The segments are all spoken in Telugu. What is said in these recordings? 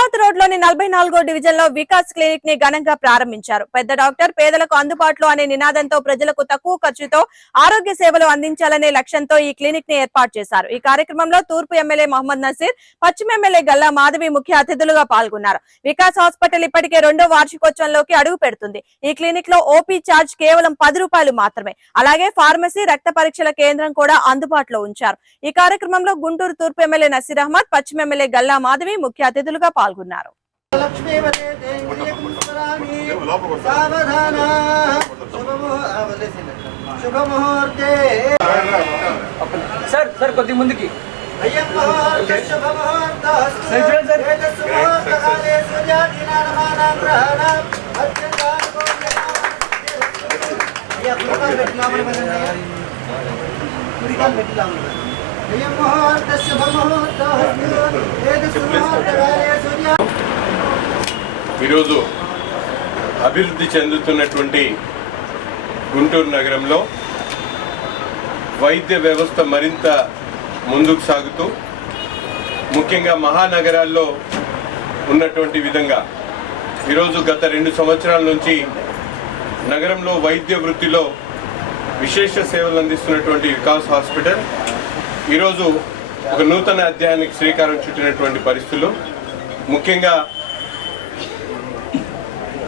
నలభై నాలుగో డివిజన్లో వికాస్ క్లినిక్ని ఘనంగా ప్రారంభించారు. పెద్ద డాక్టర్ పేదలకు అందుబాటులో అనే నినాదంతో ప్రజలకు తక్కువ ఖర్చుతో ఆరోగ్య సేవలు అందించాలనే లక్ష్యంతో ఈ క్లినిక్ని ఏర్పాటు చేశారు. ఈ కార్యక్రమంలో తూర్పు ఎమ్మెల్యే మహమ్మద్ నసీర్ పశ్చిమ ఎమ్మెల్యే గల్లా మాధవి ముఖ్య అతిథులుగా పాల్గొన్నారు. వికాస్ హాస్పిటల్ ఇప్పటికే రెండో వార్షికోత్సవంలోకి అడుగు పెడుతుంది. ఈ క్లినిక్లో ఓపీ చార్జ్ కేవలం పది రూపాయలు మాత్రమే. అలాగే ఫార్మసీ రక్త పరీక్షల కేంద్రం కూడా అందుబాటులో ఉంచారు. ఈ కార్యక్రమంలో గుంటూరు తూర్పు ఎమ్మెల్యే నసీర్ అహ్మద్ పశ్చిమ ఎమ్మెల్యే గల్లా మాధవి ముఖ్య అతిథులుగా పాల్గొన్నారు. లక్ష్మీవతే దేంద్రియకుమురామి సావధాన శుభముహూర్తే సార్ సార్ కొద్ది ముందుకి అయ్యం ఈరోజు అభివృద్ధి చెందుతున్నటువంటి గుంటూరు నగరంలో వైద్య వ్యవస్థ మరింత ముందుకు సాగుతూ ముఖ్యంగా మహానగరాల్లో ఉన్నటువంటి విధంగా ఈరోజు గత రెండు సంవత్సరాల నుంచి నగరంలో వైద్య వృత్తిలో విశేష సేవలు అందిస్తున్నటువంటి వికాస్ హాస్పిటల్ ఈరోజు ఒక నూతన అధ్యాయానికి శ్రీకారం చుట్టినటువంటి పరిస్థితులు. ముఖ్యంగా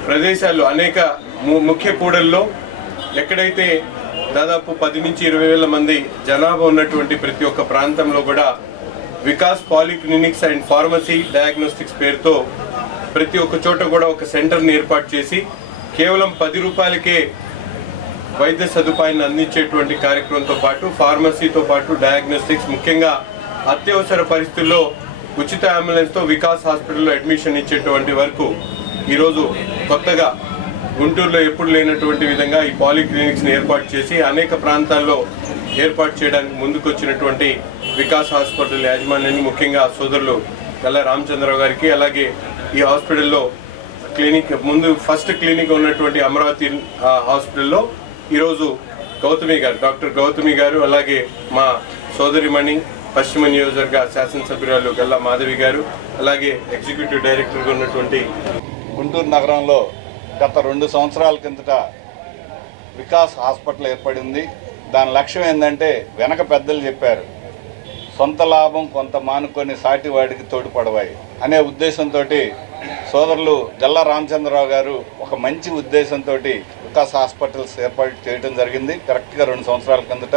ప్రదేశాల్లో అనేక ము- ముఖ్య కూడల్లో ఎక్కడైతే దాదాపు పది నుంచి ఇరవై వేల మంది జనాభా ఉన్నటువంటి ప్రతి ఒక్క ప్రాంతంలో కూడా Vikas polyclinics and pharmacy diagnostics పేరుతో ప్రతి ఒక్క చోట కూడా ఒక సెంటర్ని ఏర్పాటు చేసి కేవలం పది రూపాయలకే వైద్య సదుపాయాన్ని అందించేటువంటి కార్యక్రమంతో పాటు ఫార్మసీతో పాటు డయాగ్నోస్టిక్స్ ముఖ్యంగా అత్యవసర పరిస్థితుల్లో ఉచిత అంబులెన్స్తో వికాస్ హాస్పిటల్లో అడ్మిషన్ ఇచ్చేటువంటి వరకు ఈరోజు కొత్తగా గుంటూరులో ఎప్పుడు లేనటువంటి విధంగా ఈ పాలిక్లినిక్స్ని ఏర్పాటు చేసి అనేక ప్రాంతాల్లో ఏర్పాటు చేయడానికి ముందుకొచ్చినటువంటి వికాస్ హాస్పిటల్ యాజమాన్యాన్ని ముఖ్యంగా సోదరులు గల్లా రామచంద్రరావు గారికి అలాగే ఈ హాస్పిటల్లో క్లినిక్ ముందు ఫస్ట్ క్లినిక్ ఉన్నటువంటి అమరావతి హాస్పిటల్లో ఈరోజు గౌతమి గారు డాక్టర్ గౌతమి గారు అలాగే మా సోదరిమణి పశ్చిమ నియోజకవర్గ శాసనసభ్యురాలు గల్లా మాధవి గారు అలాగే ఎగ్జిక్యూటివ్ డైరెక్టర్గా ఉన్నటువంటి గుంటూరు నగరంలో గత రెండు సంవత్సరాల కిందట వికాస్ హాస్పిటల్ ఏర్పడింది. దాని లక్ష్యం ఏంటంటే వెనక పెద్దలు చెప్పారు సొంత లాభం కొంత మానుకొని సాటివాడికి తోడ్పడవాయి అనే ఉద్దేశంతో సోదరులు గల్లా రామచంద్రరావు గారు ఒక మంచి ఉద్దేశంతో వికాస్ హాస్పిటల్స్ ఏర్పాటు చేయడం జరిగింది. కరెక్ట్గా రెండు సంవత్సరాల కిందట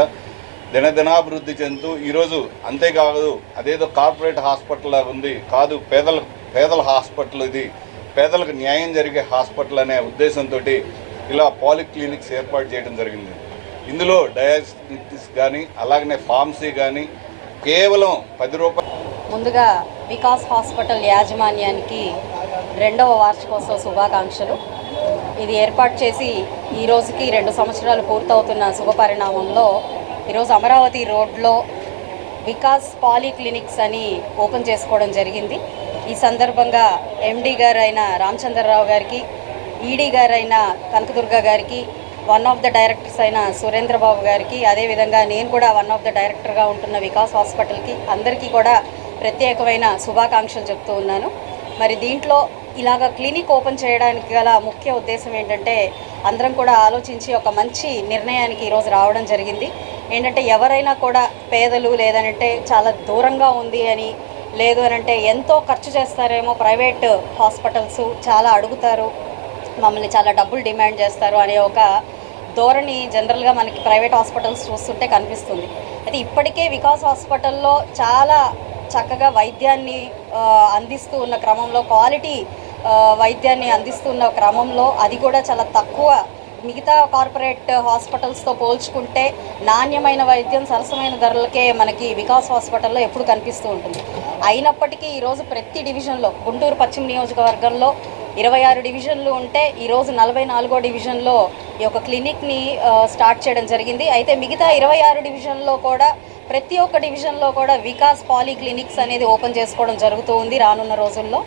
దినదినాభివృద్ధి చెందుతూ ఈరోజు అంతేకాదు అదేదో కార్పొరేట్ హాస్పిటల్ లాగా ఉంది. కాదు పేదల పేదల హాస్పిటల్ ఇది. పేదలకు న్యాయం జరిగే హాస్పిటల్ అనే ఉద్దేశంతో ఇలా పాలిక్లినిక్స్ ఏర్పాటు చేయడం జరిగింది. ఇందులో డయాగ్నోస్టిక్స్ కానీ అలాగనే ఫార్మసీ కానీ కేవలం పది రూపాయలు ముందుగా వికాస్ హాస్పిటల్ యాజమాన్యానికి రెండవ వార్షికోత్సవ శుభాకాంక్షలు. ఇది ఏర్పాటు చేసి ఈ రోజుకి రెండు సంవత్సరాలు పూర్తవుతున్న శుభ పరిణామంలో ఈరోజు అమరావతి రోడ్లో వికాస్ పాలీక్లినిక్స్ అని ఓపెన్ చేసుకోవడం జరిగింది. ఈ సందర్భంగా ఎండీ గారు అయిన రామచంద్రరావు గారికి ఈడీ గారు అయిన కనకదుర్గ గారికి వన్ ఆఫ్ ద డైరెక్టర్స్ అయిన సురేంద్రబాబు గారికి అదేవిధంగా నేను కూడా వన్ ఆఫ్ ద డైరెక్టర్గా ఉంటున్న వికాస్ హాస్పిటల్కి అందరికీ కూడా ప్రత్యేకమైన శుభాకాంక్షలు చెప్తూ ఉన్నాను. మరి దీంట్లో ఇలాగ క్లినిక్ ఓపెన్ చేయడానికి గల ముఖ్య ఉద్దేశం ఏంటంటే అందరం కూడా ఆలోచించి ఒక మంచి నిర్ణయానికి ఈరోజు రావడం జరిగింది. ఏంటంటే ఎవరైనా కూడా పేదలు లేదనంటే చాలా దూరంగా ఉంది అని లేదు అని అంటే ఎంతో ఖర్చు చేస్తారేమో ప్రైవేట్ హాస్పిటల్స్ చాలా అడుగుతారు. మమ్మల్ని చాలా డబ్బులు డిమాండ్ చేస్తారు అనే ఒక ధోరణి జనరల్గా మనకి ప్రైవేట్ హాస్పిటల్స్ చూస్తుంటే కనిపిస్తుంది. అయితే ఇప్పటికే వికాస్ హాస్పిటల్లో చాలా చక్కగా వైద్యాన్ని అందిస్తూ ఉన్న క్రమంలో క్వాలిటీ వైద్యాన్ని అందిస్తున్న క్రమంలో అది కూడా చాలా తక్కువ. మిగతా కార్పొరేట్ హాస్పిటల్స్తో పోల్చుకుంటే నాణ్యమైన వైద్యం సరసమైన ధరలకే మనకి వికాస్ హాస్పిటల్లో ఎప్పుడు కనిపిస్తూ ఉంటుంది. అయినప్పటికీ ఈరోజు ప్రతి డివిజన్లో గుంటూరు పశ్చిమ నియోజకవర్గంలో ఇరవై ఆరు డివిజన్లు ఉంటే ఈరోజు నలభై నాలుగో డివిజన్లో ఈ యొక్క క్లినిక్ని స్టార్ట్ చేయడం జరిగింది. అయితే మిగతా ఇరవై ఆరు డివిజన్లో కూడా ప్రతి ఒక్క డివిజన్లో కూడా వికాస్ పాలీ క్లినిక్స్ అనేది ఓపెన్ చేసుకోవడం జరుగుతూ ఉంది రానున్న రోజుల్లో.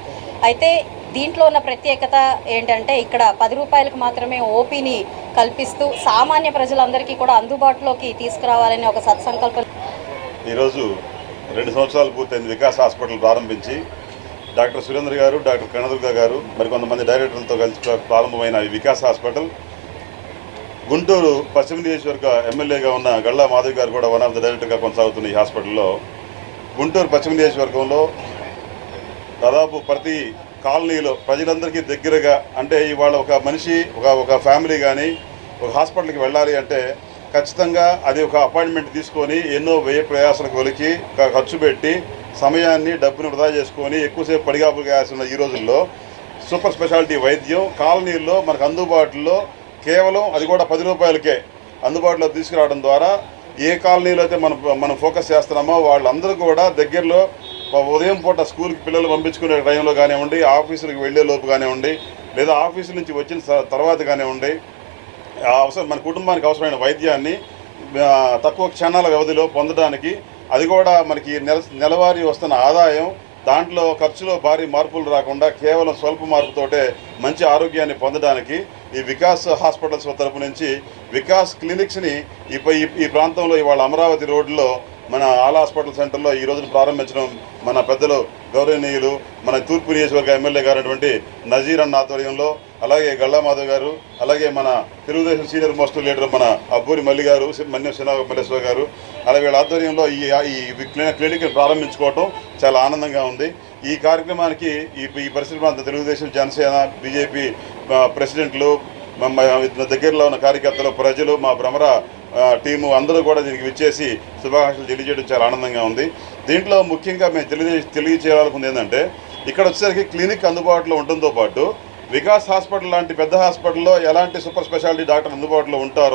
అయితే దీంట్లో ఉన్న ప్రత్యేకత ఏంటంటే ఇక్కడ పది రూపాయలకు మాత్రమే ఓపీని కల్పిస్తూ సామాన్య ప్రజలందరికీ కూడా అందుబాటులోకి తీసుకురావాలని ఒక సత్సంకల్పం. ఈరోజు రెండు సంవత్సరాలు పూర్తయింది వికాస్ హాస్పిటల్ ప్రారంభించి. డాక్టర్ సురేంద్ర గారు డాక్టర్ కణదుర్గ గారు మరికొంతమంది డైరెక్టర్లతో కలిసి ప్రారంభమైన ఈ వికాస్ హాస్పిటల్. గుంటూరు పశ్చిమ నియోజకవర్గ ఎమ్మెల్యేగా ఉన్న గళ్ళా మాధవి గారు కూడా వన్ ఆఫ్ ద డైరెక్టర్గా కొనసాగుతున్న ఈ హాస్పిటల్లో. గుంటూరు పశ్చిమ నియోజకవర్గంలో దాదాపు ప్రతి కాలనీలో ప్రజలందరికీ దగ్గరగా అంటే ఇవాళ ఒక మనిషి ఒక ఒక ఫ్యామిలీ కానీ ఒక హాస్పిటల్కి వెళ్ళాలి అంటే ఖచ్చితంగా అది ఒక అపాయింట్మెంట్ తీసుకొని ఎన్నో వ్యయ ప్రయాసాలకు ఒలికి ఖర్చు పెట్టి సమయాన్ని డబ్బును వృధా చేసుకొని ఎక్కువసేపు పడిగాపులు కాయాల్సిన ఈ రోజుల్లో సూపర్ స్పెషాలిటీ వైద్యం కాలనీల్లో మనకు అందుబాటులో కేవలం అది కూడా పది రూపాయలకే అందుబాటులో తీసుకురావడం ద్వారా ఏ కాలనీలో అయితే మనం మనం ఫోకస్ చేస్తున్నామో వాళ్ళందరూ కూడా దగ్గరలో ఉదయం పూట స్కూల్కి పిల్లలు పంపించుకునే టైంలో కానివ్వండి ఆఫీసులకు వెళ్ళే లోపు కానివ్వండి లేదా ఆఫీసు నుంచి వచ్చిన తర్వాత కానివ్వండి అవసరం మన కుటుంబానికి అవసరమైన వైద్యాన్ని తక్కువ క్షణాల వ్యవధిలో పొందడానికి అది కూడా మనకి నెల నెలవారీ వస్తున్న ఆదాయం దాంట్లో ఖర్చులో భారీ మార్పులు రాకుండా కేవలం స్వల్ప మార్పుతోటే మంచి ఆరోగ్యాన్ని పొందడానికి ఈ వికాస్ హాస్పిటల్స్ తరపు నుంచి వికాస్ క్లినిక్స్ని ఈ ఈ- ప్రాంతంలో ఇవాళ అమరావతి రోడ్లో మన ఆల్ హాస్పిటల్ సెంటర్లో ఈ రోజున ప్రారంభించడం మన పెద్దలు గౌరవనీయులు మన తూర్పు నియోజకవర్గ ఎమ్మెల్యే గారైనటువంటి నజీర్ అన్న ఆధ్వర్యంలో అలాగే గళ్ళామాధవ్ గారు అలాగే మన తెలుగుదేశం సీనియర్ మోస్ట్ లీడర్ మన అబ్బూరి మల్లి గారు మన్యం మల్లేశ్వర గారు. అలాగే వీళ్ళ ఆధ్వర్యంలో ఈ ఈ క్లినిక్ ప్రారంభించుకోవటం చాలా ఆనందంగా ఉంది. ఈ కార్యక్రమానికి ఈ ఈ పరిస్థితి ప్రాంత తెలుగుదేశం జనసేన బీజేపీ ప్రెసిడెంట్లు మా- దగ్గరలో ఉన్న కార్యకర్తలు ప్రజలు మా భ్రమర టీము అందరూ కూడా దీనికి విచ్చేసి శుభాకాంక్షలు తెలియజేయడం చాలా ఆనందంగా ఉంది. దీంట్లో ముఖ్యంగా మేము తెలియజే తెలియజేయాలనుకుంది ఏంటంటే ఇక్కడ వచ్చేసరికి క్లినిక్ అందుబాటులో ఉండడంతో పాటు వికాస్ హాస్పిటల్ లాంటి పెద్ద హాస్పిటల్లో ఎలాంటి సూపర్ స్పెషాలిటీ డాక్టర్ అందుబాటులో ఉంటారో